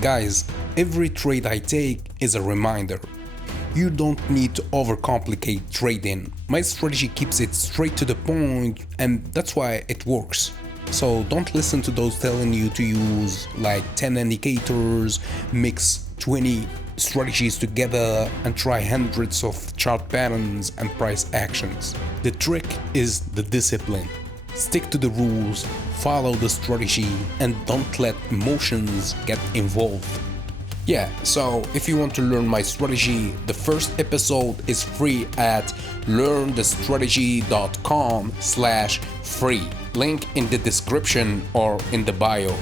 Guys, every trade I take is a reminder. You don't need to overcomplicate trading. My strategy keeps it straight to the point, and that's why it works. So don't listen to those telling you to use like 10 indicators, mix 20 strategies together, and try hundreds of chart patterns and price actions. The trick is the discipline. Stick to the rules, follow the strategy, and don't let emotions get involved. Yeah, so if you want to learn my strategy, the first episode is free at learnthestrategy.com/free. Link in the description or in the bio.